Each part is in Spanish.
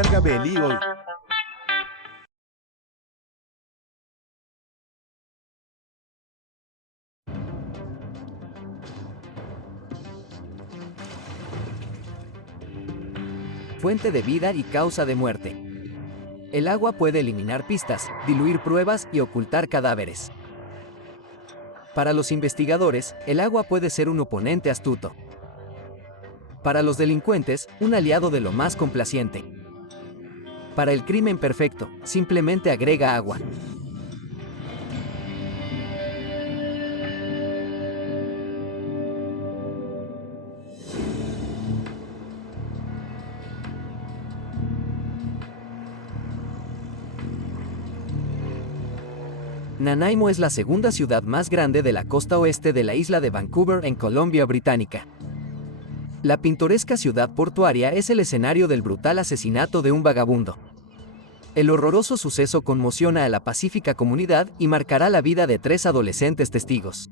Descarga BLI hoy. Fuente de vida y causa de muerte. El agua puede eliminar pistas, diluir pruebas y ocultar cadáveres. Para los investigadores, el agua puede ser un oponente astuto. Para los delincuentes, un aliado de lo más complaciente. Para el crimen perfecto, simplemente agrega agua. Nanaimo es la segunda ciudad más grande de la costa oeste de la isla de Vancouver en Columbia Británica. La pintoresca ciudad portuaria es el escenario del brutal asesinato de un vagabundo. El horroroso suceso conmociona a la pacífica comunidad y marcará la vida de 3 adolescentes testigos.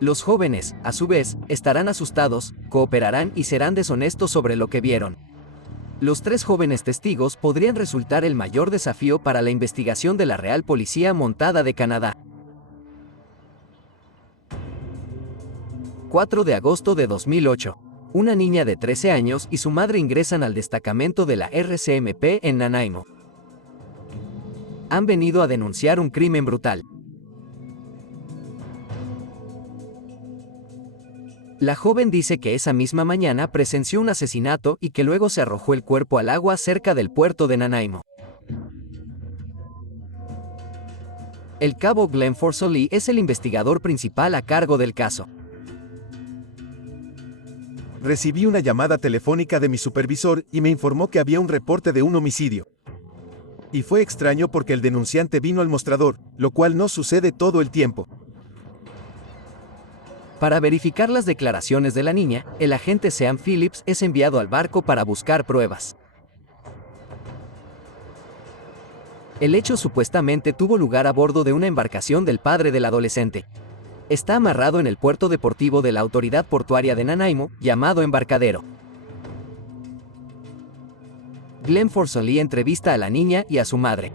Los jóvenes, a su vez, estarán asustados, cooperarán y serán deshonestos sobre lo que vieron. Los 3 jóvenes testigos podrían resultar el mayor desafío para la investigación de la Real Policía Montada de Canadá. 4 de agosto de 2008. Una niña de 13 años y su madre ingresan al destacamento de la RCMP en Nanaimo. Han venido a denunciar un crimen brutal. La joven dice que esa misma mañana presenció un asesinato y que luego se arrojó el cuerpo al agua cerca del puerto de Nanaimo. El cabo Glenn Forsoli es el investigador principal a cargo del caso. Recibí una llamada telefónica de mi supervisor y me informó que había un reporte de un homicidio. Y fue extraño porque el denunciante vino al mostrador, lo cual no sucede todo el tiempo. Para verificar las declaraciones de la niña, el agente Sean Phillips es enviado al barco para buscar pruebas. El hecho supuestamente tuvo lugar a bordo de una embarcación del padre del adolescente. Está amarrado en el puerto deportivo de la Autoridad Portuaria de Nanaimo, llamado Embarcadero. Glenn Forsoli entrevista a la niña y a su madre.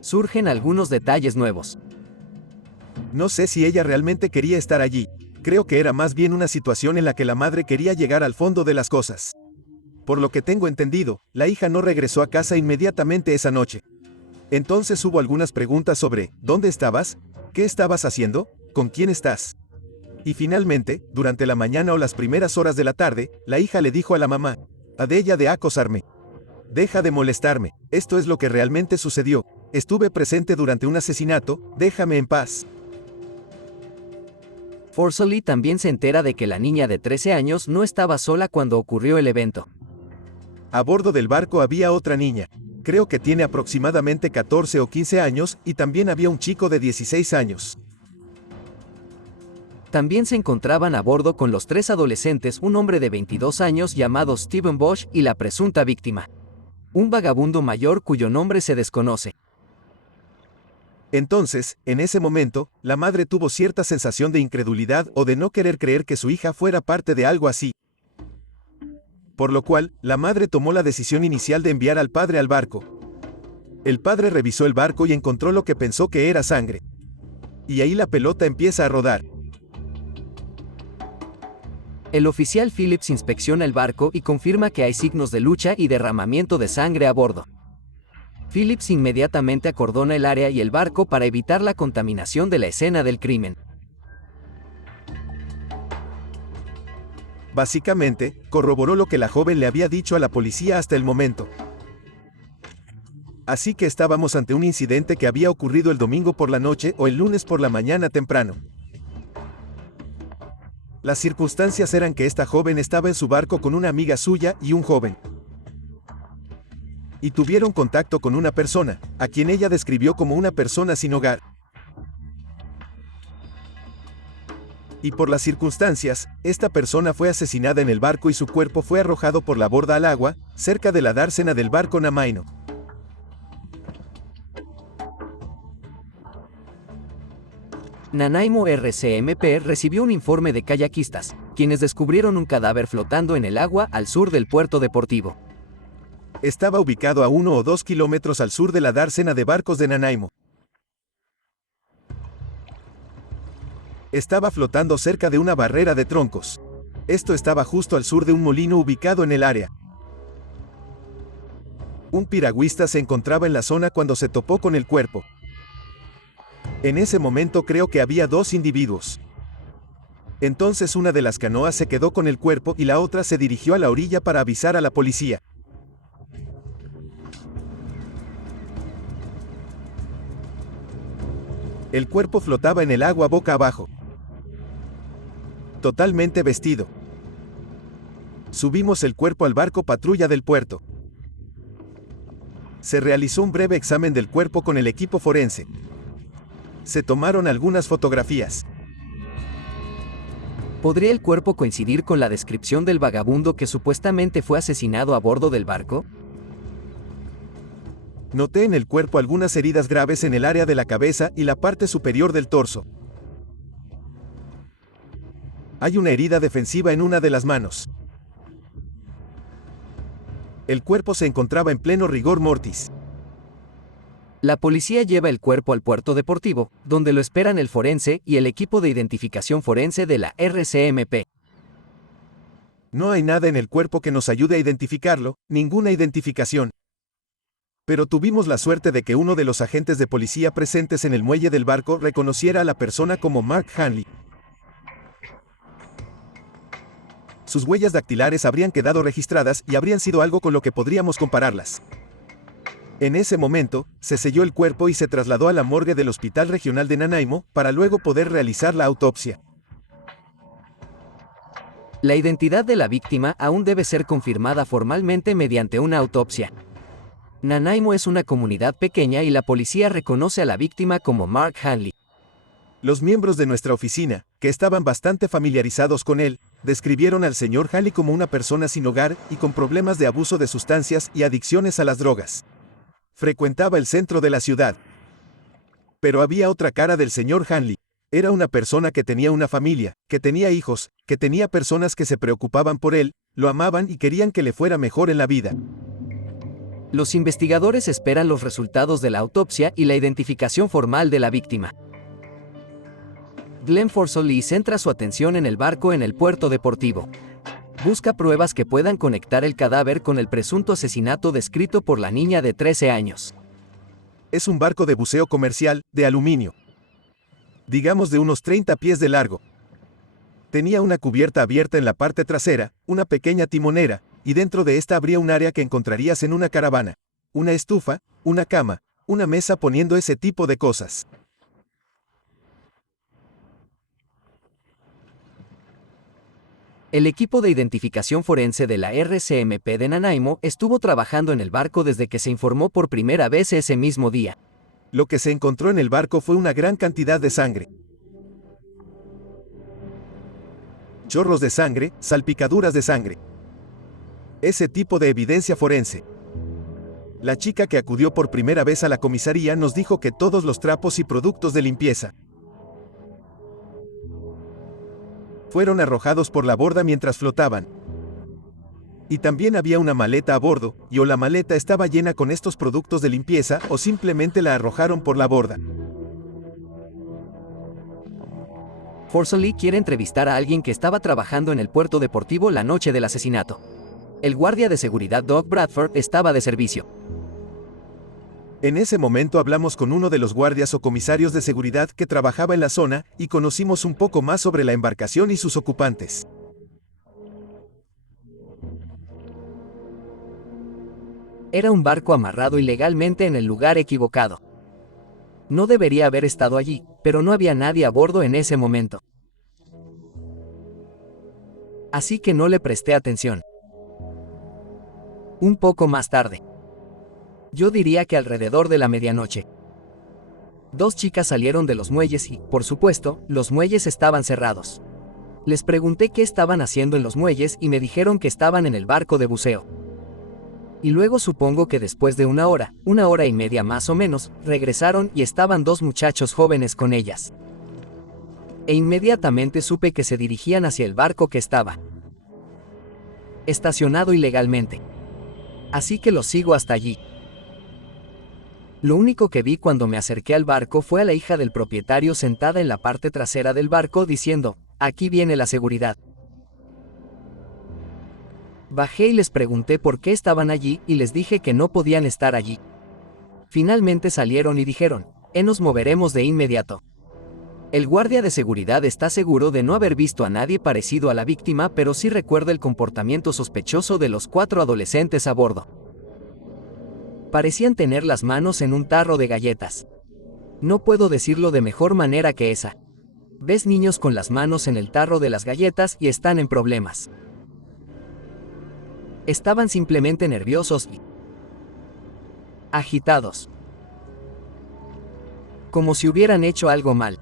Surgen algunos detalles nuevos. No sé si ella realmente quería estar allí. Creo que era más bien una situación en la que la madre quería llegar al fondo de las cosas. Por lo que tengo entendido, la hija no regresó a casa inmediatamente esa noche. Entonces hubo algunas preguntas sobre, ¿dónde estabas? ¿Qué estabas haciendo? ¿Con quién estás? Y finalmente, durante la mañana o las primeras horas de la tarde, la hija le dijo a la mamá, deja de acosarme. Deja de molestarme, esto es lo que realmente sucedió. Estuve presente durante un asesinato, déjame en paz. Forsoli también se entera de que la niña de 13 años no estaba sola cuando ocurrió el evento. A bordo del barco había otra niña. Creo que tiene aproximadamente 14 o 15 años, y también había un chico de 16 años. También se encontraban a bordo con los 3 adolescentes un hombre de 22 años llamado Steven Bosch y la presunta víctima. Un vagabundo mayor cuyo nombre se desconoce. Entonces, en ese momento, la madre tuvo cierta sensación de incredulidad o de no querer creer que su hija fuera parte de algo así. Por lo cual, la madre tomó la decisión inicial de enviar al padre al barco. El padre revisó el barco y encontró lo que pensó que era sangre. Y ahí la pelota empieza a rodar. El oficial Phillips inspecciona el barco y confirma que hay signos de lucha y derramamiento de sangre a bordo. Phillips inmediatamente acordona el área y el barco para evitar la contaminación de la escena del crimen. Básicamente, corroboró lo que la joven le había dicho a la policía hasta el momento. Así que estábamos ante un incidente que había ocurrido el domingo por la noche o el lunes por la mañana temprano. Las circunstancias eran que esta joven estaba en su barco con una amiga suya y un joven. Y tuvieron contacto con una persona, a quien ella describió como una persona sin hogar. Y por las circunstancias, esta persona fue asesinada en el barco y su cuerpo fue arrojado por la borda al agua, cerca de la dársena del barco Nanaimo. Nanaimo RCMP recibió un informe de kayakistas, quienes descubrieron un cadáver flotando en el agua al sur del puerto deportivo. Estaba ubicado a 1 o 2 kilómetros al sur de la dársena de barcos de Nanaimo. Estaba flotando cerca de una barrera de troncos. Esto estaba justo al sur de un molino ubicado en el área. Un piragüista se encontraba en la zona cuando se topó con el cuerpo. En ese momento creo que había 2 individuos. Entonces una de las canoas se quedó con el cuerpo y la otra se dirigió a la orilla para avisar a la policía. El cuerpo flotaba en el agua boca abajo. Totalmente vestido. Subimos el cuerpo al barco patrulla del puerto. Se realizó un breve examen del cuerpo con el equipo forense. Se tomaron algunas fotografías. ¿Podría el cuerpo coincidir con la descripción del vagabundo que supuestamente fue asesinado a bordo del barco? Noté en el cuerpo algunas heridas graves en el área de la cabeza y la parte superior del torso. Hay una herida defensiva en una de las manos. El cuerpo se encontraba en pleno rigor mortis. La policía lleva el cuerpo al puerto deportivo, donde lo esperan el forense y el equipo de identificación forense de la RCMP. No hay nada en el cuerpo que nos ayude a identificarlo, ninguna identificación. Pero tuvimos la suerte de que uno de los agentes de policía presentes en el muelle del barco reconociera a la persona como Mark Hanley. Sus huellas dactilares habrían quedado registradas y habrían sido algo con lo que podríamos compararlas. En ese momento, se selló el cuerpo y se trasladó a la morgue del Hospital Regional de Nanaimo, para luego poder realizar la autopsia. La identidad de la víctima aún debe ser confirmada formalmente mediante una autopsia. Nanaimo es una comunidad pequeña y la policía reconoce a la víctima como Mark Hanley. Los miembros de nuestra oficina, que estaban bastante familiarizados con él, describieron al señor Hanley como una persona sin hogar y con problemas de abuso de sustancias y adicciones a las drogas. Frecuentaba el centro de la ciudad. Pero había otra cara del señor Hanley. Era una persona que tenía una familia, que tenía hijos, que tenía personas que se preocupaban por él, lo amaban y querían que le fuera mejor en la vida. Los investigadores esperan los resultados de la autopsia y la identificación formal de la víctima. Glenn Forsoli centra su atención en el barco en el puerto deportivo. Busca pruebas que puedan conectar el cadáver con el presunto asesinato descrito por la niña de 13 años. Es un barco de buceo comercial, de aluminio. Digamos de unos 30 pies de largo. Tenía una cubierta abierta en la parte trasera, una pequeña timonera, y dentro de esta habría un área que encontrarías en una caravana. Una estufa, una cama, una mesa poniendo ese tipo de cosas. El equipo de identificación forense de la RCMP de Nanaimo estuvo trabajando en el barco desde que se informó por primera vez ese mismo día. Lo que se encontró en el barco fue una gran cantidad de sangre. Chorros de sangre, salpicaduras de sangre. Ese tipo de evidencia forense. La chica que acudió por primera vez a la comisaría nos dijo que todos los trapos y productos de limpieza fueron arrojados por la borda mientras flotaban. Y también había una maleta a bordo, y o la maleta estaba llena con estos productos de limpieza, o simplemente la arrojaron por la borda. Forsoli quiere entrevistar a alguien que estaba trabajando en el puerto deportivo la noche del asesinato. El guardia de seguridad Doug Bradford estaba de servicio. En ese momento hablamos con uno de los guardias o comisarios de seguridad que trabajaba en la zona, y conocimos un poco más sobre la embarcación y sus ocupantes. Era un barco amarrado ilegalmente en el lugar equivocado. No debería haber estado allí, pero no había nadie a bordo en ese momento. Así que no le presté atención. Un poco más tarde. Yo diría que alrededor de la medianoche. 2 chicas salieron de los muelles y, por supuesto, los muelles estaban cerrados. Les pregunté qué estaban haciendo en los muelles y me dijeron que estaban en el barco de buceo. Y luego supongo que después de una hora y media más o menos, regresaron y estaban 2 muchachos jóvenes con ellas. E inmediatamente supe que se dirigían hacia el barco que estaba estacionado ilegalmente. Así que los sigo hasta allí. Lo único que vi cuando me acerqué al barco fue a la hija del propietario sentada en la parte trasera del barco diciendo, «Aquí viene la seguridad». Bajé y les pregunté por qué estaban allí y les dije que no podían estar allí. Finalmente salieron y dijeron, «Nos moveremos de inmediato». El guardia de seguridad está seguro de no haber visto a nadie parecido a la víctima, pero sí recuerda el comportamiento sospechoso de los 4 adolescentes a bordo. Parecían tener las manos en un tarro de galletas. No puedo decirlo de mejor manera que esa. Ves niños con las manos en el tarro de las galletas y están en problemas. Estaban simplemente nerviosos y agitados. Como si hubieran hecho algo mal.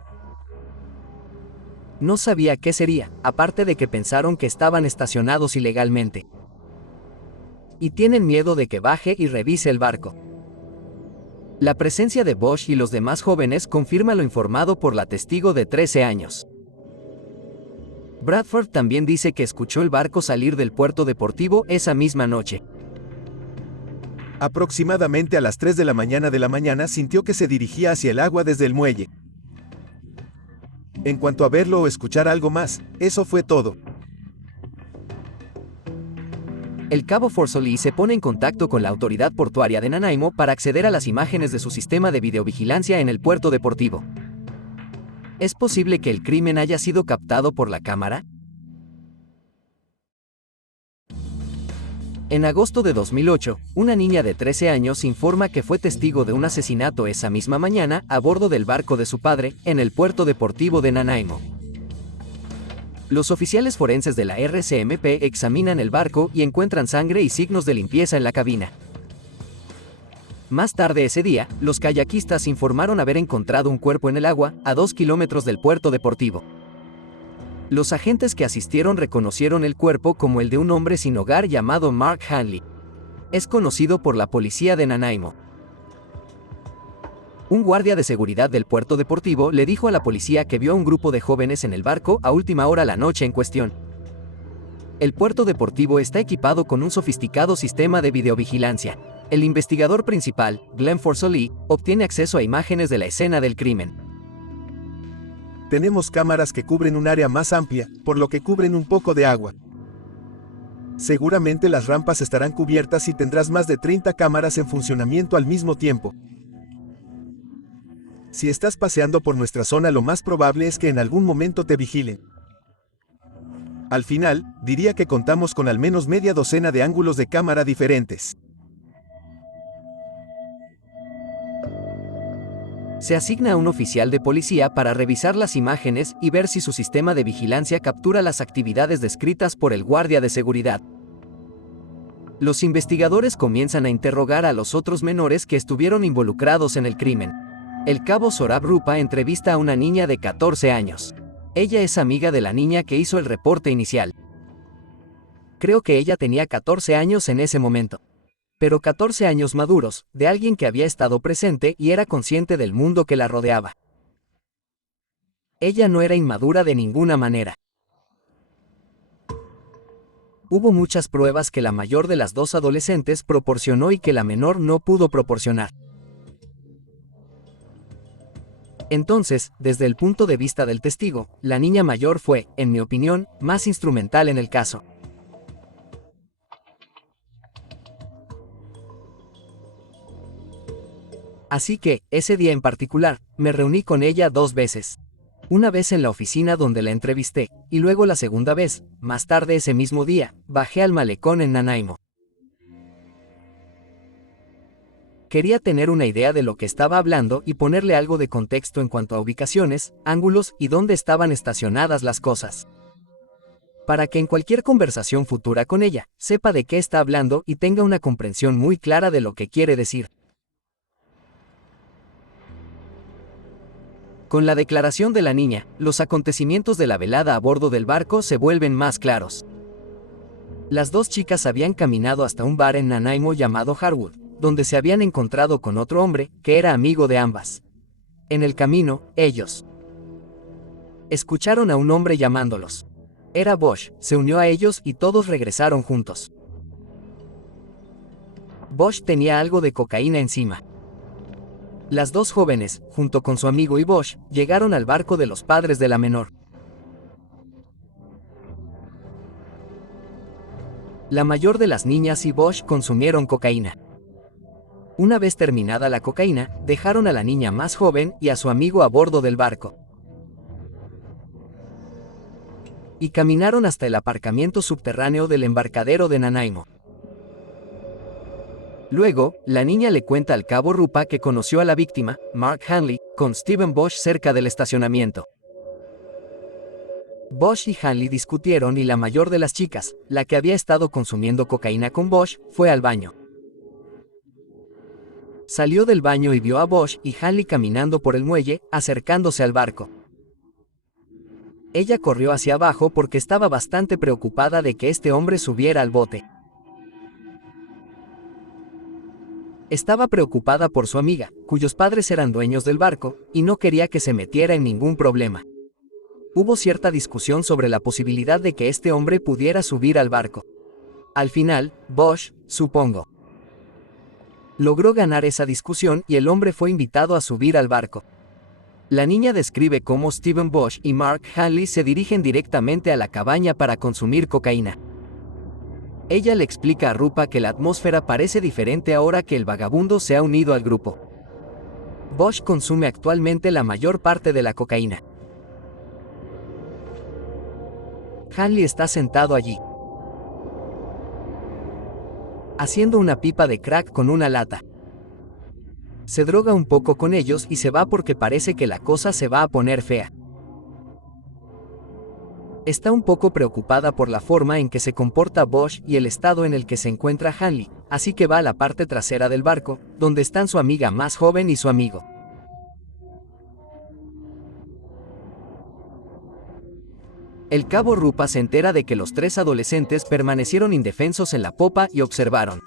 No sabía qué sería, aparte de que pensaron que estaban estacionados ilegalmente. Y tienen miedo de que baje y revise el barco. La presencia de Bosch y los demás jóvenes confirma lo informado por la testigo de 13 años. Bradford también dice que escuchó el barco salir del puerto deportivo esa misma noche. Aproximadamente a las 3 de la mañana sintió que se dirigía hacia el agua desde el muelle. En cuanto a verlo o escuchar algo más, eso fue todo. El cabo Forsolí se pone en contacto con la autoridad portuaria de Nanaimo para acceder a las imágenes de su sistema de videovigilancia en el puerto deportivo. ¿Es posible que el crimen haya sido captado por la cámara? En agosto de 2008, una niña de 13 años informa que fue testigo de un asesinato esa misma mañana a bordo del barco de su padre, en el puerto deportivo de Nanaimo. Los oficiales forenses de la RCMP examinan el barco y encuentran sangre y signos de limpieza en la cabina. Más tarde ese día, los kayakistas informaron haber encontrado un cuerpo en el agua, a 2 kilómetros del puerto deportivo. Los agentes que asistieron reconocieron el cuerpo como el de un hombre sin hogar llamado Mark Hanley. Es conocido por la policía de Nanaimo. Un guardia de seguridad del puerto deportivo le dijo a la policía que vio a un grupo de jóvenes en el barco a última hora la noche en cuestión. El puerto deportivo está equipado con un sofisticado sistema de videovigilancia. El investigador principal, Glenn Forsolí, obtiene acceso a imágenes de la escena del crimen. Tenemos cámaras que cubren un área más amplia, por lo que cubren un poco de agua. Seguramente las rampas estarán cubiertas y tendrás más de 30 cámaras en funcionamiento al mismo tiempo. Si estás paseando por nuestra zona, lo más probable es que en algún momento te vigilen. Al final, diría que contamos con al menos media docena de ángulos de cámara diferentes. Se asigna a un oficial de policía para revisar las imágenes y ver si su sistema de vigilancia captura las actividades descritas por el guardia de seguridad. Los investigadores comienzan a interrogar a los otros menores que estuvieron involucrados en el crimen. El cabo Sorab Rupa entrevista a una niña de 14 años. Ella es amiga de la niña que hizo el reporte inicial. Creo que ella tenía 14 años en ese momento. Pero 14 años maduros, de alguien que había estado presente y era consciente del mundo que la rodeaba. Ella no era inmadura de ninguna manera. Hubo muchas pruebas que la mayor de las dos adolescentes proporcionó y que la menor no pudo proporcionar. Entonces, desde el punto de vista del testigo, la niña mayor fue, en mi opinión, más instrumental en el caso. Así que, ese día en particular, me reuní con ella 2 veces. Una vez en la oficina donde la entrevisté, y luego la segunda vez, más tarde ese mismo día, bajé al malecón en Nanaimo. Quería tener una idea de lo que estaba hablando y ponerle algo de contexto en cuanto a ubicaciones, ángulos y dónde estaban estacionadas las cosas. Para que en cualquier conversación futura con ella, sepa de qué está hablando y tenga una comprensión muy clara de lo que quiere decir. Con la declaración de la niña, los acontecimientos de la velada a bordo del barco se vuelven más claros. Las dos chicas habían caminado hasta un bar en Nanaimo llamado Harwood, donde se habían encontrado con otro hombre, que era amigo de ambas. En el camino, ellos Escucharon a un hombre llamándolos. Era Bosch, se unió a ellos y todos regresaron juntos. Bosch tenía algo de cocaína encima. Las dos jóvenes, junto con su amigo y Bosch, llegaron al barco de los padres de la menor. La mayor de las niñas y Bosch consumieron cocaína. Una vez terminada la cocaína, dejaron a la niña más joven y a su amigo a bordo del barco. Y caminaron hasta el aparcamiento subterráneo del embarcadero de Nanaimo. Luego, la niña le cuenta al cabo Rupa que conoció a la víctima, Mark Hanley, con Steven Bosch cerca del estacionamiento. Bosch y Hanley discutieron y la mayor de las chicas, la que había estado consumiendo cocaína con Bosch, fue al baño. Salió del baño y vio a Bosch y Hanley caminando por el muelle, acercándose al barco. Ella corrió hacia abajo porque estaba bastante preocupada de que este hombre subiera al bote. Estaba preocupada por su amiga, cuyos padres eran dueños del barco, y no quería que se metiera en ningún problema. Hubo cierta discusión sobre la posibilidad de que este hombre pudiera subir al barco. Al final, Bosch, supongo, logró ganar esa discusión y el hombre fue invitado a subir al barco. La niña describe cómo Steven Bosch y Mark Hanley se dirigen directamente a la cabaña para consumir cocaína. Ella le explica a Rupa que la atmósfera parece diferente ahora que el vagabundo se ha unido al grupo. Bosch consume actualmente la mayor parte de la cocaína. Hanley está sentado allí, haciendo una pipa de crack con una lata. Se droga un poco con ellos y se va porque parece que la cosa se va a poner fea. Está un poco preocupada por la forma en que se comporta Bosch y el estado en el que se encuentra Hanley, así que va a la parte trasera del barco, donde están su amiga más joven y su amigo. El cabo Rupa se entera de que los tres adolescentes permanecieron indefensos en la popa y observaron.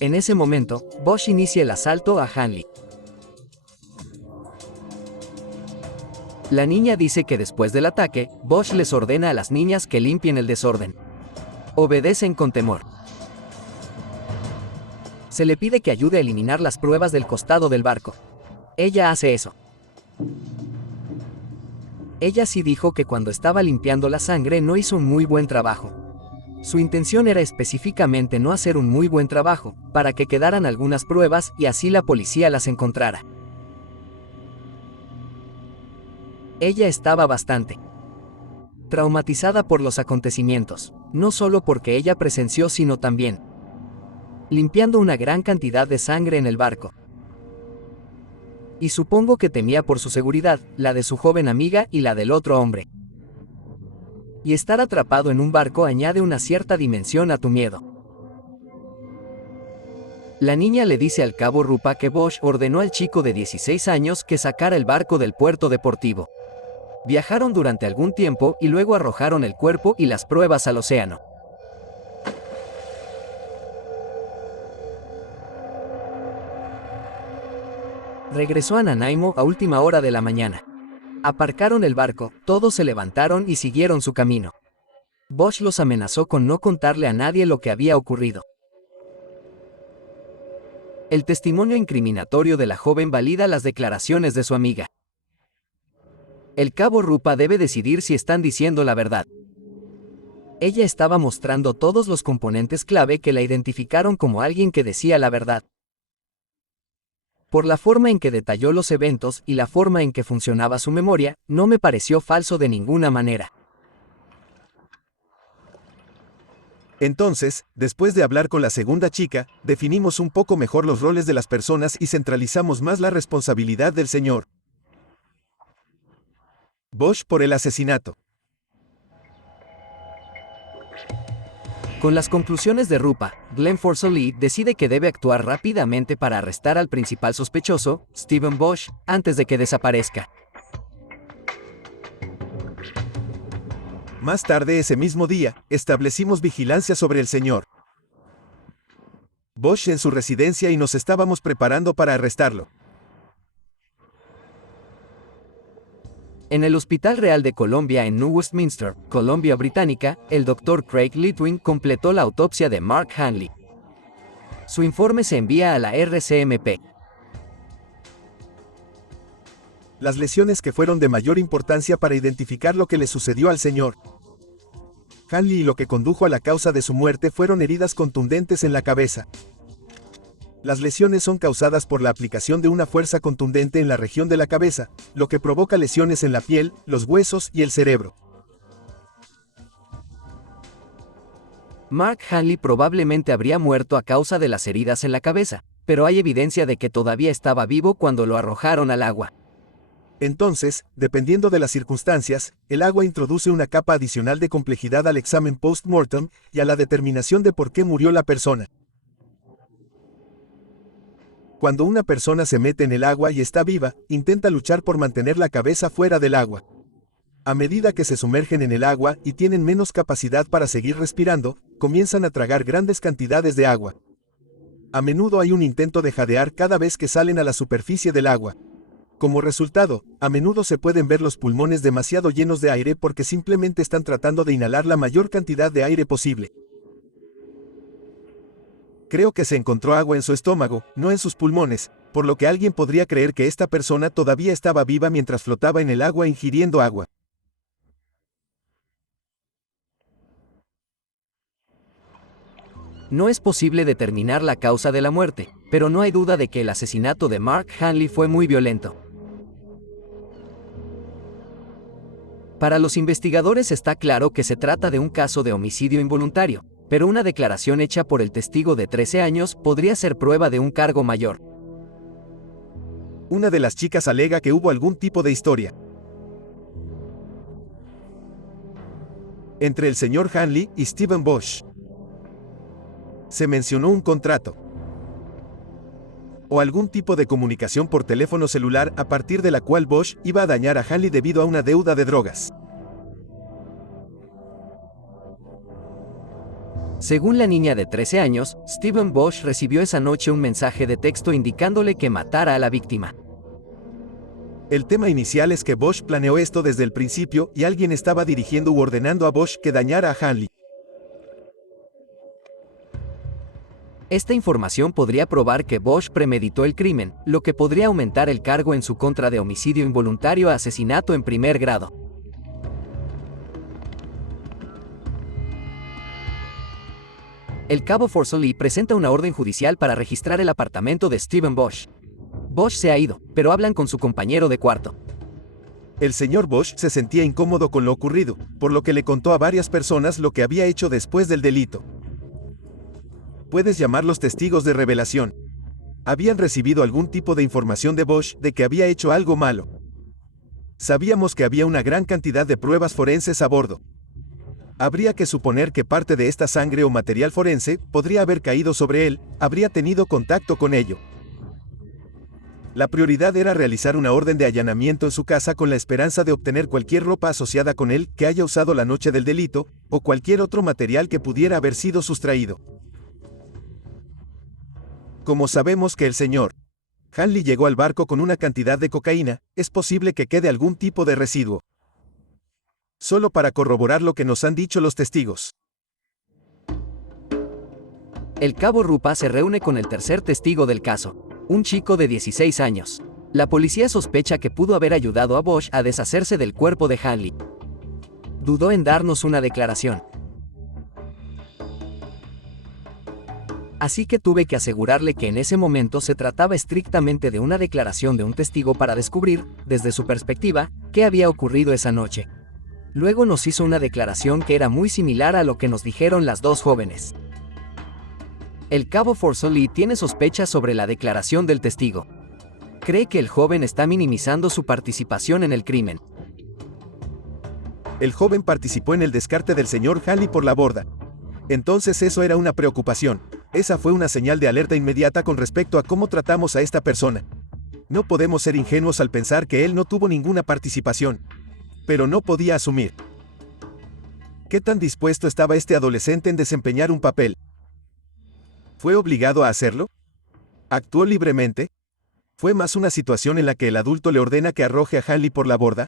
En ese momento, Bosch inicia el asalto a Hanley. La niña dice que después del ataque, Bosch les ordena a las niñas que limpien el desorden. Obedecen con temor. Se le pide que ayude a eliminar las pruebas del costado del barco. Ella hace eso. Ella sí dijo que cuando estaba limpiando la sangre no hizo un muy buen trabajo. Su intención era específicamente no hacer un muy buen trabajo, para que quedaran algunas pruebas y así la policía las encontrara. Ella estaba bastante traumatizada por los acontecimientos, no solo porque ella presenció sino también limpiando una gran cantidad de sangre en el barco. Y supongo que temía por su seguridad, la de su joven amiga y la del otro hombre. Y estar atrapado en un barco añade una cierta dimensión a tu miedo. La niña le dice al cabo Rupa que Bosch ordenó al chico de 16 años que sacara el barco del puerto deportivo. Viajaron durante algún tiempo y luego arrojaron el cuerpo y las pruebas al océano. Regresó a Nanaimo a última hora de la mañana. Aparcaron el barco, todos se levantaron y siguieron su camino. Bosch los amenazó con no contarle a nadie lo que había ocurrido. El testimonio incriminatorio de la joven valida las declaraciones de su amiga. El cabo Rupa debe decidir si están diciendo la verdad. Ella estaba mostrando todos los componentes clave que la identificaron como alguien que decía la verdad. Por la forma en que detalló los eventos y la forma en que funcionaba su memoria, no me pareció falso de ninguna manera. Entonces, después de hablar con la segunda chica, definimos un poco mejor los roles de las personas y centralizamos más la responsabilidad del señor Bosch por el asesinato. Con las conclusiones de Rupa, Glenn Forsoli decide que debe actuar rápidamente para arrestar al principal sospechoso, Steven Bosch, antes de que desaparezca. Más tarde ese mismo día, establecimos vigilancia sobre el señor Bosch en su residencia y nos estábamos preparando para arrestarlo. En el Hospital Real de Colombia en New Westminster, Columbia Británica, el Dr. Craig Litwin completó la autopsia de Mark Hanley. Su informe se envía a la RCMP. Las lesiones que fueron de mayor importancia para identificar lo que le sucedió al señor Hanley y lo que condujo a la causa de su muerte fueron heridas contundentes en la cabeza. Las lesiones son causadas por la aplicación de una fuerza contundente en la región de la cabeza, lo que provoca lesiones en la piel, los huesos y el cerebro. Mark Hanley probablemente habría muerto a causa de las heridas en la cabeza, pero hay evidencia de que todavía estaba vivo cuando lo arrojaron al agua. Entonces, dependiendo de las circunstancias, el agua introduce una capa adicional de complejidad al examen post-mortem y a la determinación de por qué murió la persona. Cuando una persona se mete en el agua y está viva, intenta luchar por mantener la cabeza fuera del agua. A medida que se sumergen en el agua y tienen menos capacidad para seguir respirando, comienzan a tragar grandes cantidades de agua. A menudo hay un intento de jadear cada vez que salen a la superficie del agua. Como resultado, a menudo se pueden ver los pulmones demasiado llenos de aire porque simplemente están tratando de inhalar la mayor cantidad de aire posible. Creo que se encontró agua en su estómago, no en sus pulmones, por lo que alguien podría creer que esta persona todavía estaba viva mientras flotaba en el agua ingiriendo agua. No es posible determinar la causa de la muerte, pero no hay duda de que el asesinato de Mark Hanley fue muy violento. Para los investigadores está claro que se trata de un caso de homicidio involuntario, pero una declaración hecha por el testigo de 13 años podría ser prueba de un cargo mayor. Una de las chicas alega que hubo algún tipo de historia entre el señor Hanley y Stephen Bosch. Se mencionó un contrato o algún tipo de comunicación por teléfono celular a partir de la cual Bosch iba a dañar a Hanley debido a una deuda de drogas. Según la niña de 13 años, Stephen Bosch recibió esa noche un mensaje de texto indicándole que matara a la víctima. El tema inicial es que Bosch planeó esto desde el principio y alguien estaba dirigiendo u ordenando a Bosch que dañara a Hanley. Esta información podría probar que Bosch premeditó el crimen, lo que podría aumentar el cargo en su contra de homicidio involuntario a asesinato en primer grado. El cabo Forsoli presenta una orden judicial para registrar el apartamento de Stephen Bosch. Bosch se ha ido, pero hablan con su compañero de cuarto. El señor Bosch se sentía incómodo con lo ocurrido, por lo que le contó a varias personas lo que había hecho después del delito. Puedes llamarlos testigos de revelación. Habían recibido algún tipo de información de Bosch de que había hecho algo malo. Sabíamos que había una gran cantidad de pruebas forenses a bordo. Habría que suponer que parte de esta sangre o material forense podría haber caído sobre él, habría tenido contacto con ello. La prioridad era realizar una orden de allanamiento en su casa con la esperanza de obtener cualquier ropa asociada con él que haya usado la noche del delito, o cualquier otro material que pudiera haber sido sustraído. Como sabemos que el señor Hanley llegó al barco con una cantidad de cocaína, es posible que quede algún tipo de residuo. Solo para corroborar lo que nos han dicho los testigos. El cabo Rupa se reúne con el tercer testigo del caso, un chico de 16 años. La policía sospecha que pudo haber ayudado a Bosch a deshacerse del cuerpo de Hanley. Dudó en darnos una declaración. Así que tuve que asegurarle que en ese momento se trataba estrictamente de una declaración de un testigo para descubrir, desde su perspectiva, qué había ocurrido esa noche. Luego nos hizo una declaración que era muy similar a lo que nos dijeron las dos jóvenes. El cabo Forsoli tiene sospechas sobre la declaración del testigo. Cree que el joven está minimizando su participación en el crimen. El joven participó en el descarte del señor Hanley por la borda. Entonces eso era una preocupación. Esa fue una señal de alerta inmediata con respecto a cómo tratamos a esta persona. No podemos ser ingenuos al pensar que él no tuvo ninguna participación. Pero no podía asumir. ¿Qué tan dispuesto estaba este adolescente en desempeñar un papel? ¿Fue obligado a hacerlo? ¿Actuó libremente? ¿Fue más una situación en la que el adulto le ordena que arroje a Hanley por la borda?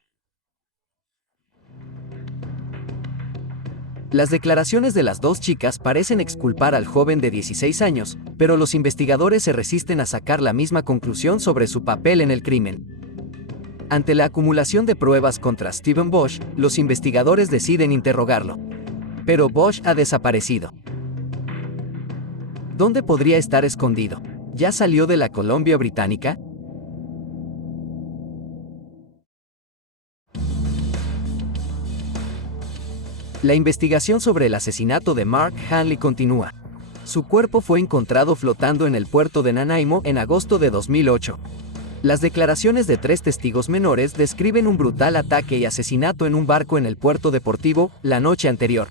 Las declaraciones de las dos chicas parecen exculpar al joven de 16 años, pero los investigadores se resisten a sacar la misma conclusión sobre su papel en el crimen. Ante la acumulación de pruebas contra Steven Bosch, los investigadores deciden interrogarlo. Pero Bosch ha desaparecido. ¿Dónde podría estar escondido? ¿Ya salió de la Columbia Británica? La investigación sobre el asesinato de Mark Hanley continúa. Su cuerpo fue encontrado flotando en el puerto de Nanaimo en agosto de 2008. Las declaraciones de 3 testigos menores describen un brutal ataque y asesinato en un barco en el puerto deportivo la noche anterior.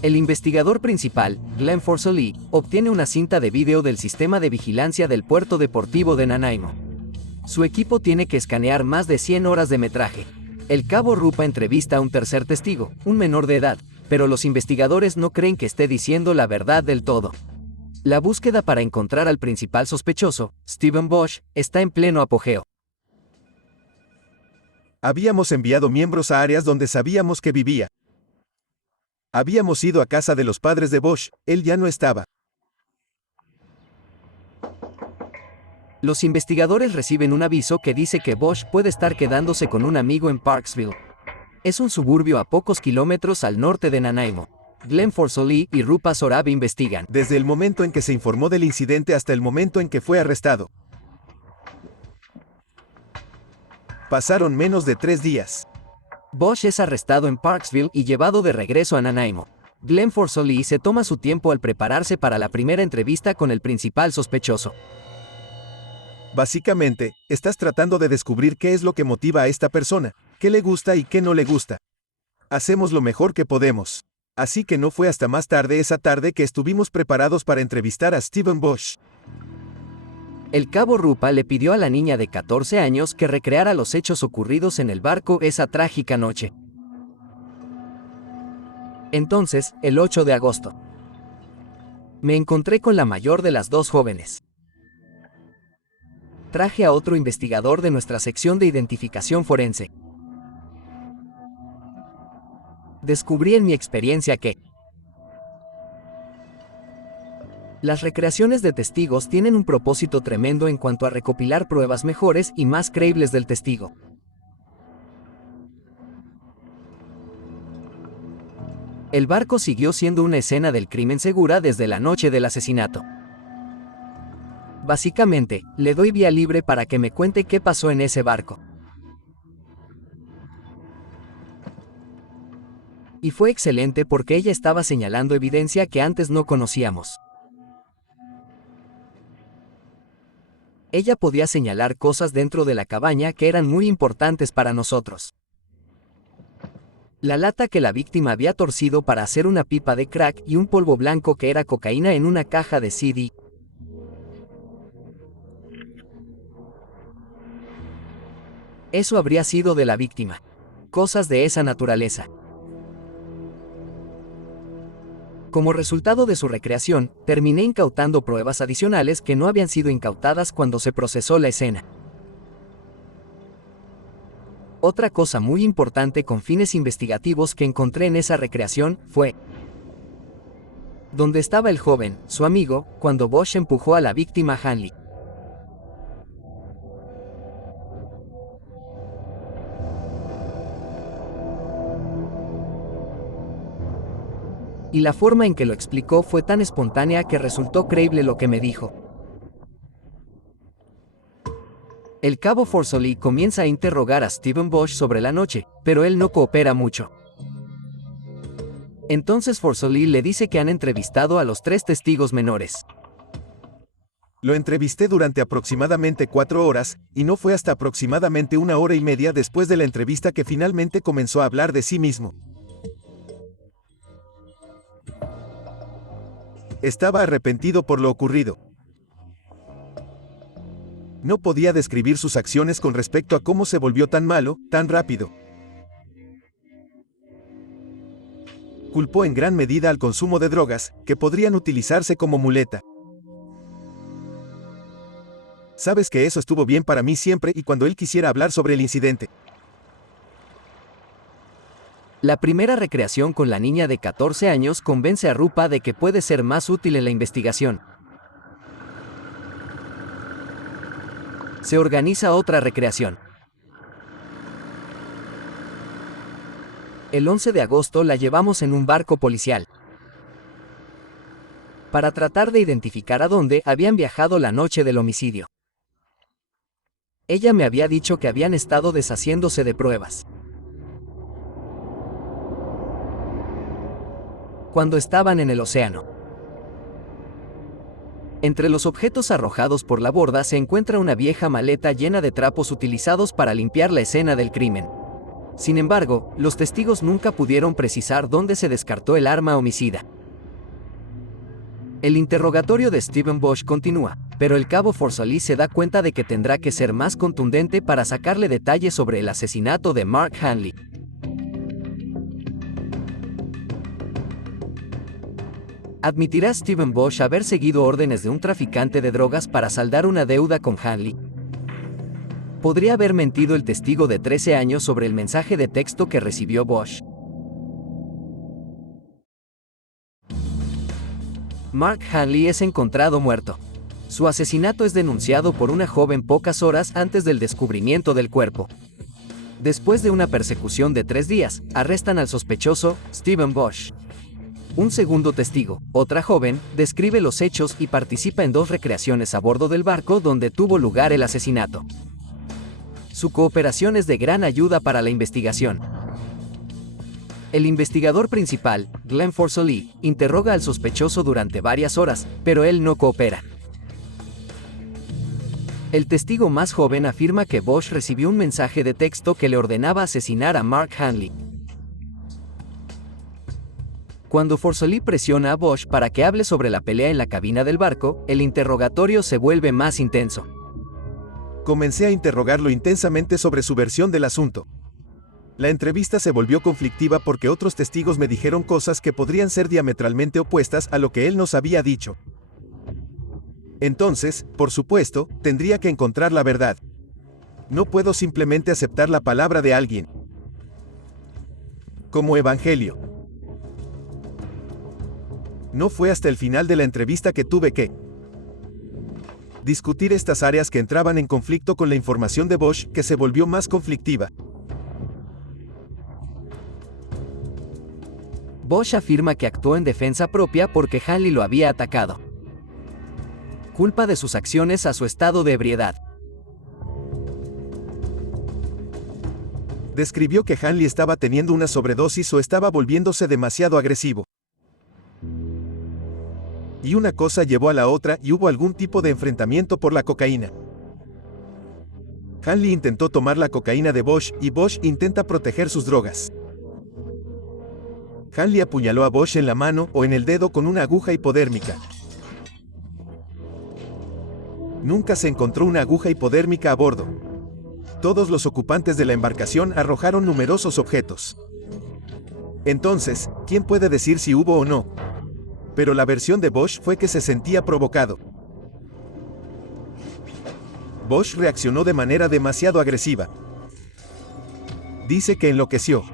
El investigador principal, Glenn Forsoli, obtiene una cinta de vídeo del sistema de vigilancia del puerto deportivo de Nanaimo. Su equipo tiene que escanear más de 100 horas de metraje. El cabo Rupa entrevista a un tercer testigo, un menor de edad, pero los investigadores no creen que esté diciendo la verdad del todo. La búsqueda para encontrar al principal sospechoso, Steven Bosch, está en pleno apogeo. Habíamos enviado miembros a áreas donde sabíamos que vivía. Habíamos ido a casa de los padres de Bosch, él ya no estaba. Los investigadores reciben un aviso que dice que Bosch puede estar quedándose con un amigo en Parksville. Es un suburbio a pocos kilómetros al norte de Nanaimo. Glenn Forsoli y Rupa Sorab investigan. Desde el momento en que se informó del incidente hasta el momento en que fue arrestado. Pasaron menos de 3 días. Bosch es arrestado en Parksville y llevado de regreso a Nanaimo. Glenn Forsoli se toma su tiempo al prepararse para la primera entrevista con el principal sospechoso. Básicamente, estás tratando de descubrir qué es lo que motiva a esta persona, qué le gusta y qué no le gusta. Hacemos lo mejor que podemos. Así que no fue hasta más tarde esa tarde que estuvimos preparados para entrevistar a Steven Bosch. El cabo Rupa le pidió a la niña de 14 años que recreara los hechos ocurridos en el barco esa trágica noche. Entonces, el 8 de agosto, me encontré con la mayor de las dos jóvenes. Traje a otro investigador de nuestra sección de identificación forense. Descubrí en mi experiencia que las recreaciones de testigos tienen un propósito tremendo en cuanto a recopilar pruebas mejores y más creíbles del testigo. El barco siguió siendo una escena del crimen segura desde la noche del asesinato. Básicamente, le doy vía libre para que me cuente qué pasó en ese barco. Y fue excelente porque ella estaba señalando evidencia que antes no conocíamos. Ella podía señalar cosas dentro de la cabaña que eran muy importantes para nosotros. La lata que la víctima había torcido para hacer una pipa de crack y un polvo blanco que era cocaína en una caja de CD. Eso habría sido de la víctima. Cosas de esa naturaleza. Como resultado de su recreación, terminé incautando pruebas adicionales que no habían sido incautadas cuando se procesó la escena. Otra cosa muy importante con fines investigativos que encontré en esa recreación fue donde estaba el joven, su amigo, cuando Bosch empujó a la víctima Hanley. Y la forma en que lo explicó fue tan espontánea que resultó creíble lo que me dijo. El cabo Forsoli comienza a interrogar a Steven Bosch sobre la noche, pero él no coopera mucho. Entonces Forsoli le dice que han entrevistado a los 3 testigos menores. Lo entrevisté durante aproximadamente 4 horas, y no fue hasta aproximadamente 1 hora y media después de la entrevista que finalmente comenzó a hablar de sí mismo. Estaba arrepentido por lo ocurrido. No podía describir sus acciones con respecto a cómo se volvió tan malo, tan rápido. Culpó en gran medida al consumo de drogas, que podrían utilizarse como muleta. Sabes que eso estuvo bien para mí siempre y cuando él quisiera hablar sobre el incidente. La primera recreación con la niña de 14 años convence a Rupa de que puede ser más útil en la investigación. Se organiza otra recreación. El 11 de agosto la llevamos en un barco policial para tratar de identificar a dónde habían viajado la noche del homicidio. Ella me había dicho que habían estado deshaciéndose de pruebas cuando estaban en el océano. Entre los objetos arrojados por la borda se encuentra una vieja maleta llena de trapos utilizados para limpiar la escena del crimen. Sin embargo, los testigos nunca pudieron precisar dónde se descartó el arma homicida. El interrogatorio de Steven Bosch continúa, pero el cabo Forsolí se da cuenta de que tendrá que ser más contundente para sacarle detalles sobre el asesinato de Mark Hanley. ¿Admitirá Steven Bosch haber seguido órdenes de un traficante de drogas para saldar una deuda con Hanley? ¿Podría haber mentido el testigo de 13 años sobre el mensaje de texto que recibió Bosch? Mark Hanley es encontrado muerto. Su asesinato es denunciado por una joven pocas horas antes del descubrimiento del cuerpo. Después de una persecución de 3 días, arrestan al sospechoso, Steven Bosch. Un segundo testigo, otra joven, describe los hechos y participa en 2 recreaciones a bordo del barco donde tuvo lugar el asesinato. Su cooperación es de gran ayuda para la investigación. El investigador principal, Glenn Forsolí, interroga al sospechoso durante varias horas, pero él no coopera. El testigo más joven afirma que Bosch recibió un mensaje de texto que le ordenaba asesinar a Mark Hanley. Cuando Forsolí presiona a Bosch para que hable sobre la pelea en la cabina del barco, el interrogatorio se vuelve más intenso. Comencé a interrogarlo intensamente sobre su versión del asunto. La entrevista se volvió conflictiva porque otros testigos me dijeron cosas que podrían ser diametralmente opuestas a lo que él nos había dicho. Entonces, por supuesto, tendría que encontrar la verdad. No puedo simplemente aceptar la palabra de alguien como evangelio. No fue hasta el final de la entrevista que tuve que discutir estas áreas que entraban en conflicto con la información de Bosch, que se volvió más conflictiva. Bosch afirma que actuó en defensa propia porque Hanley lo había atacado. Culpa de sus acciones a su estado de ebriedad. Describió que Hanley estaba teniendo una sobredosis o estaba volviéndose demasiado agresivo. Y una cosa llevó a la otra y hubo algún tipo de enfrentamiento por la cocaína. Hanley intentó tomar la cocaína de Bosch y Bosch intenta proteger sus drogas. Hanley apuñaló a Bosch en la mano o en el dedo con una aguja hipodérmica. Nunca se encontró una aguja hipodérmica a bordo. Todos los ocupantes de la embarcación arrojaron numerosos objetos. Entonces, ¿quién puede decir si hubo o no? Pero la versión de Bosch fue que se sentía provocado. Bosch reaccionó de manera demasiado agresiva. Dice que enloqueció.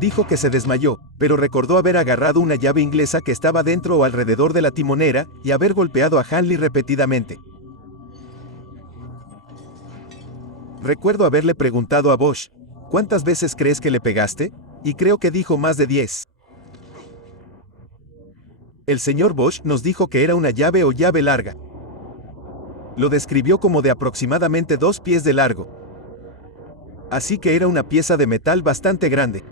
Dijo que se desmayó, pero recordó haber agarrado una llave inglesa que estaba dentro o alrededor de la timonera y haber golpeado a Hanley repetidamente. Recuerdo haberle preguntado a Bosch, ¿cuántas veces crees que le pegaste? Y creo que dijo más de 10. El señor Bosch nos dijo que era una llave o llave larga. Lo describió como de aproximadamente 2 pies de largo. Así que era una pieza de metal bastante grande.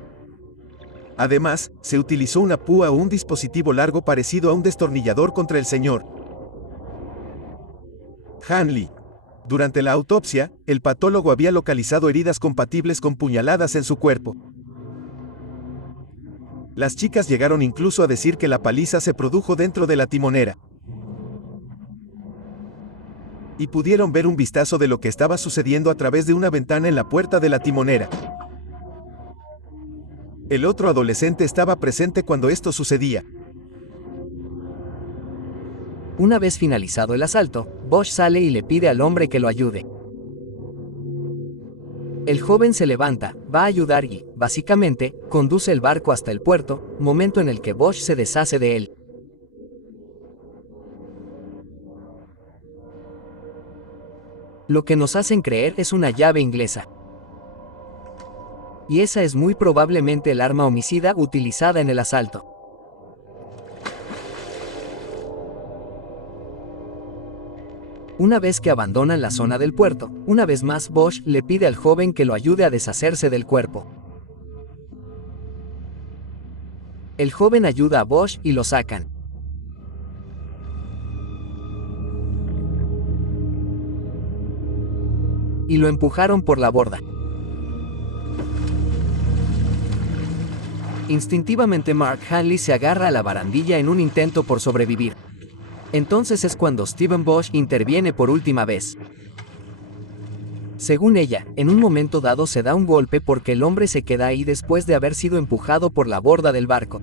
Además, se utilizó una púa o un dispositivo largo parecido a un destornillador contra el señor Hanley. Durante la autopsia, el patólogo había localizado heridas compatibles con puñaladas en su cuerpo. Las chicas llegaron incluso a decir que la paliza se produjo dentro de la timonera. Y pudieron ver un vistazo de lo que estaba sucediendo a través de una ventana en la puerta de la timonera. El otro adolescente estaba presente cuando esto sucedía. Una vez finalizado el asalto, Bosch sale y le pide al hombre que lo ayude. El joven se levanta, va a ayudar y, básicamente, conduce el barco hasta el puerto, momento en el que Bosch se deshace de él. Lo que nos hacen creer es una llave inglesa. Y esa es muy probablemente el arma homicida utilizada en el asalto. Una vez que abandonan la zona del puerto, una vez más Bosch le pide al joven que lo ayude a deshacerse del cuerpo. El joven ayuda a Bosch y lo sacan. Y lo empujaron por la borda. Instintivamente Mark Hanley se agarra a la barandilla en un intento por sobrevivir. Entonces es cuando Steven Bosch interviene por última vez. Según ella, en un momento dado se da un golpe porque el hombre se queda ahí después de haber sido empujado por la borda del barco.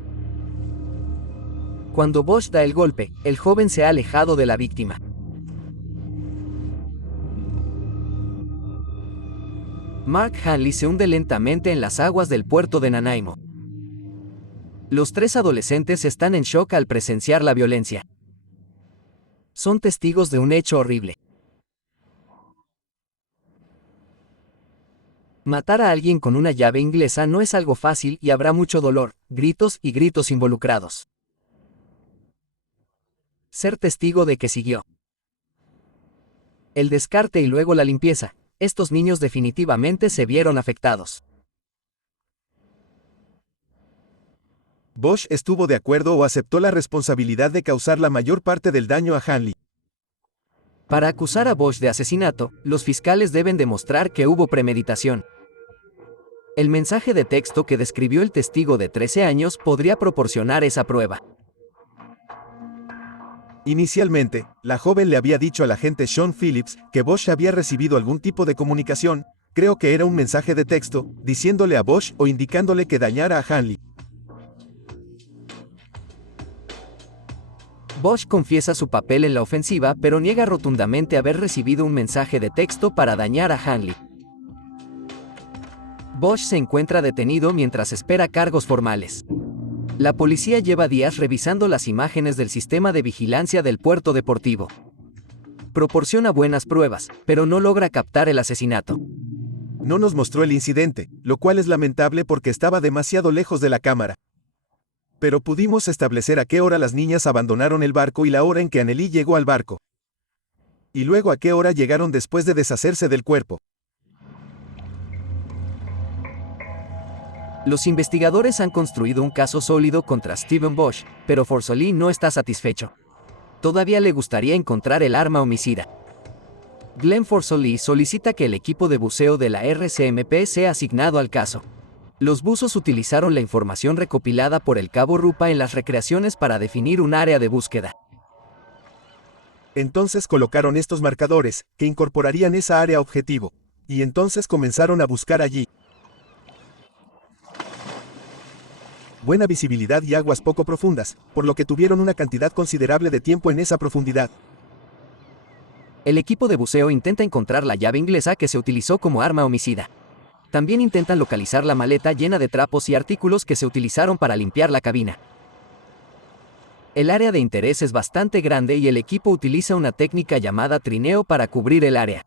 Cuando Bosch da el golpe, el joven se ha alejado de la víctima. Mark Hanley se hunde lentamente en las aguas del puerto de Nanaimo. Los tres adolescentes están en shock al presenciar la violencia. Son testigos de un hecho horrible. Matar a alguien con una llave inglesa no es algo fácil y habrá mucho dolor, gritos y gritos involucrados. Ser testigo de que siguió el descarte y luego la limpieza, estos niños definitivamente se vieron afectados. Bosch estuvo de acuerdo o aceptó la responsabilidad de causar la mayor parte del daño a Hanley. Para acusar a Bosch de asesinato, los fiscales deben demostrar que hubo premeditación. El mensaje de texto que describió el testigo de 13 años podría proporcionar esa prueba. Inicialmente, la joven le había dicho al agente Sean Phillips que Bosch había recibido algún tipo de comunicación, creo que era un mensaje de texto, diciéndole a Bosch o indicándole que dañara a Hanley. Bosch confiesa su papel en la ofensiva pero niega rotundamente haber recibido un mensaje de texto para dañar a Hanley. Bosch se encuentra detenido mientras espera cargos formales. La policía lleva días revisando las imágenes del sistema de vigilancia del puerto deportivo. Proporciona buenas pruebas, pero no logra captar el asesinato. No nos mostró el incidente, lo cual es lamentable porque estaba demasiado lejos de la cámara. Pero pudimos establecer a qué hora las niñas abandonaron el barco y la hora en que Anneli llegó al barco. Y luego a qué hora llegaron después de deshacerse del cuerpo. Los investigadores han construido un caso sólido contra Steven Bosch, pero Forsolí no está satisfecho. Todavía le gustaría encontrar el arma homicida. Glenn Forsolí solicita que el equipo de buceo de la RCMP sea asignado al caso. Los buzos utilizaron la información recopilada por el cabo Rupa en las recreaciones para definir un área de búsqueda. Entonces colocaron estos marcadores, que incorporarían esa área objetivo. Y entonces comenzaron a buscar allí. Buena visibilidad y aguas poco profundas, por lo que tuvieron una cantidad considerable de tiempo en esa profundidad. El equipo de buceo intenta encontrar la llave inglesa que se utilizó como arma homicida. También intentan localizar la maleta llena de trapos y artículos que se utilizaron para limpiar la cabina. El área de interés es bastante grande y el equipo utiliza una técnica llamada trineo para cubrir el área.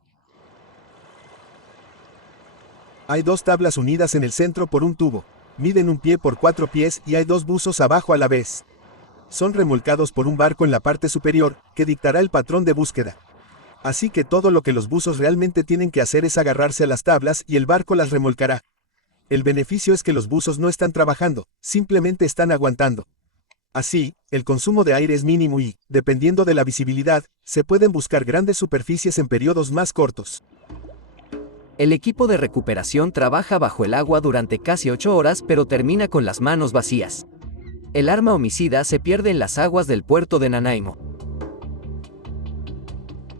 Hay dos tablas unidas en el centro por un tubo. Miden 1 pie por 4 pies y hay 2 buzos abajo a la vez. Son remolcados por un barco en la parte superior, que dictará el patrón de búsqueda. Así que todo lo que los buzos realmente tienen que hacer es agarrarse a las tablas y el barco las remolcará. El beneficio es que los buzos no están trabajando, simplemente están aguantando. Así, el consumo de aire es mínimo y, dependiendo de la visibilidad, se pueden buscar grandes superficies en periodos más cortos. El equipo de recuperación trabaja bajo el agua durante casi 8 horas pero termina con las manos vacías. El arma homicida se pierde en las aguas del puerto de Nanaimo.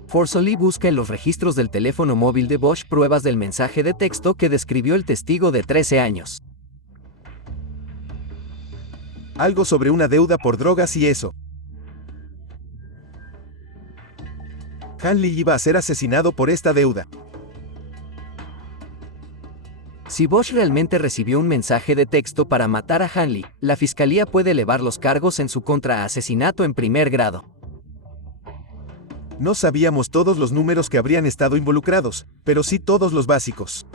Forsolí busca en los registros del teléfono móvil de Bosch pruebas del mensaje de texto que describió el testigo de 13 años. Algo sobre una deuda por drogas y eso. Hanley iba a ser asesinado por esta deuda. Si Bosch realmente recibió un mensaje de texto para matar a Hanley, la fiscalía puede elevar los cargos en su contra a asesinato en primer grado. No sabíamos todos los números que habrían estado involucrados, pero sí todos los básicos.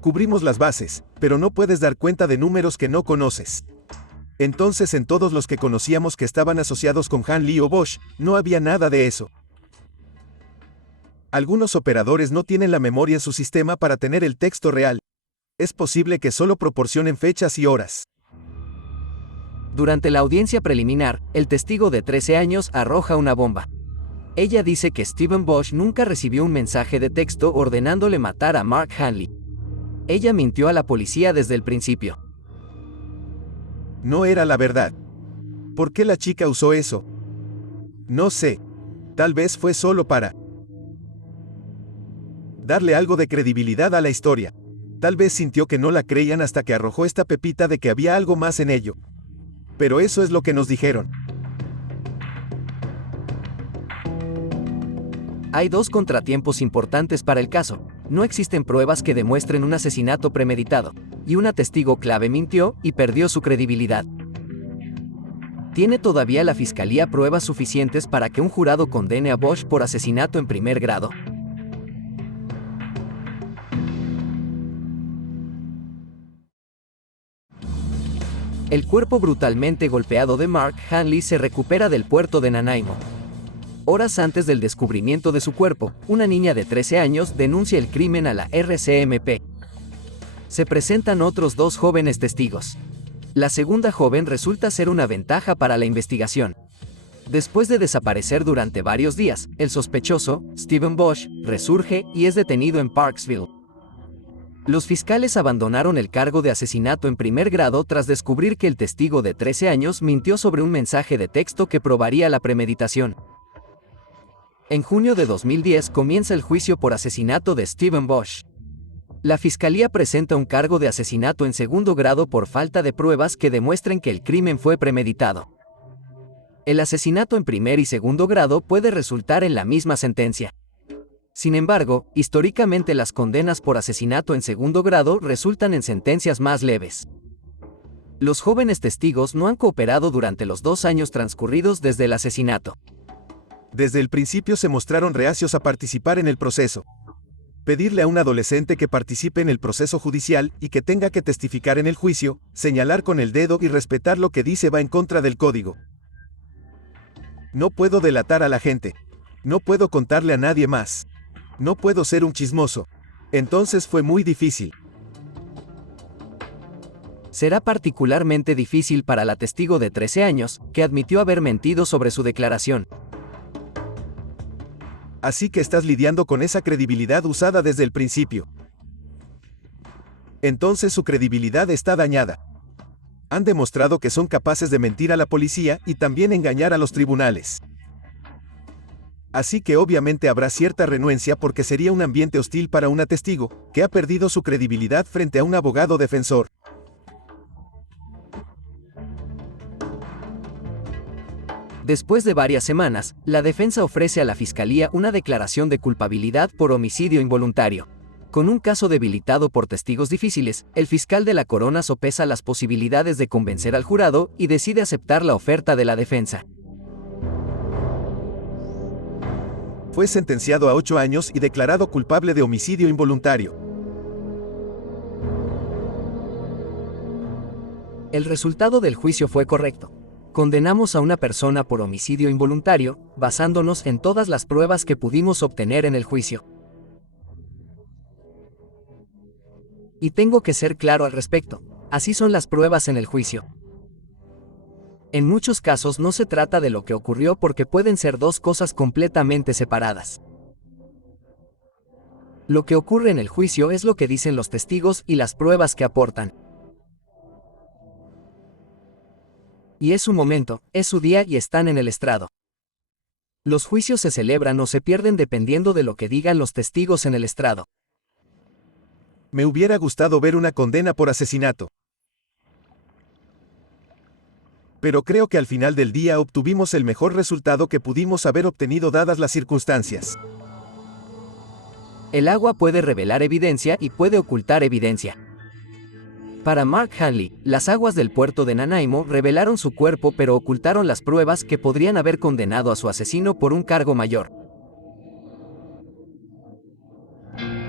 Cubrimos las bases, pero no puedes dar cuenta de números que no conoces. Entonces en todos los que conocíamos que estaban asociados con Hanley o Bosch, no había nada de eso. Algunos operadores no tienen la memoria en su sistema para tener el texto real. Es posible que solo proporcionen fechas y horas. Durante la audiencia preliminar, el testigo de 13 años arroja una bomba. Ella dice que Steven Bosch nunca recibió un mensaje de texto ordenándole matar a Mark Hanley. Ella mintió a la policía desde el principio. No era la verdad. ¿Por qué la chica usó eso? No sé. Tal vez fue solo para darle algo de credibilidad a la historia. Tal vez sintió que no la creían hasta que arrojó esta pepita de que había algo más en ello. Pero eso es lo que nos dijeron. Hay dos contratiempos importantes para el caso. No existen pruebas que demuestren un asesinato premeditado, y una testigo clave mintió y perdió su credibilidad. ¿Tiene todavía la fiscalía pruebas suficientes para que un jurado condene a Bosch por asesinato en primer grado? El cuerpo brutalmente golpeado de Mark Hanley se recupera del puerto de Nanaimo. Horas antes del descubrimiento de su cuerpo, una niña de 13 años denuncia el crimen a la RCMP. Se presentan otros dos jóvenes testigos. La segunda joven resulta ser una ventaja para la investigación. Después de desaparecer durante varios días, el sospechoso, Steven Bosch, resurge y es detenido en Parksville. Los fiscales abandonaron el cargo de asesinato en primer grado tras descubrir que el testigo de 13 años mintió sobre un mensaje de texto que probaría la premeditación. En junio de 2010 comienza el juicio por asesinato de Steven Bosch. La fiscalía presenta un cargo de asesinato en segundo grado por falta de pruebas que demuestren que el crimen fue premeditado. El asesinato en primer y segundo grado puede resultar en la misma sentencia. Sin embargo, históricamente las condenas por asesinato en segundo grado resultan en sentencias más leves. Los jóvenes testigos no han cooperado durante los 2 años transcurridos desde el asesinato. Desde el principio se mostraron reacios a participar en el proceso. Pedirle a un adolescente que participe en el proceso judicial y que tenga que testificar en el juicio, señalar con el dedo y respetar lo que dice va en contra del código. No puedo delatar a la gente. No puedo contarle a nadie más. No puedo ser un chismoso. Entonces fue muy difícil. Será particularmente difícil para la testigo de 13 años, que admitió haber mentido sobre su declaración. Así que estás lidiando con esa credibilidad usada desde el principio. Entonces su credibilidad está dañada. Han demostrado que son capaces de mentir a la policía y también engañar a los tribunales. Así que obviamente habrá cierta renuencia porque sería un ambiente hostil para una testigo, que ha perdido su credibilidad frente a un abogado defensor. Después de varias semanas, la defensa ofrece a la fiscalía una declaración de culpabilidad por homicidio involuntario. Con un caso debilitado por testigos difíciles, el fiscal de la corona sopesa las posibilidades de convencer al jurado y decide aceptar la oferta de la defensa. Fue sentenciado a 8 años y declarado culpable de homicidio involuntario. El resultado del juicio fue correcto. Condenamos a una persona por homicidio involuntario, basándonos en todas las pruebas que pudimos obtener en el juicio. Y tengo que ser claro al respecto, así son las pruebas en el juicio. En muchos casos no se trata de lo que ocurrió porque pueden ser dos cosas completamente separadas. Lo que ocurre en el juicio es lo que dicen los testigos y las pruebas que aportan. Y es su momento, es su día y están en el estrado. Los juicios se celebran o se pierden dependiendo de lo que digan los testigos en el estrado. Me hubiera gustado ver una condena por asesinato. Pero creo que al final del día obtuvimos el mejor resultado que pudimos haber obtenido dadas las circunstancias. El agua puede revelar evidencia y puede ocultar evidencia. Para Mark Hanley, las aguas del puerto de Nanaimo revelaron su cuerpo pero ocultaron las pruebas que podrían haber condenado a su asesino por un cargo mayor.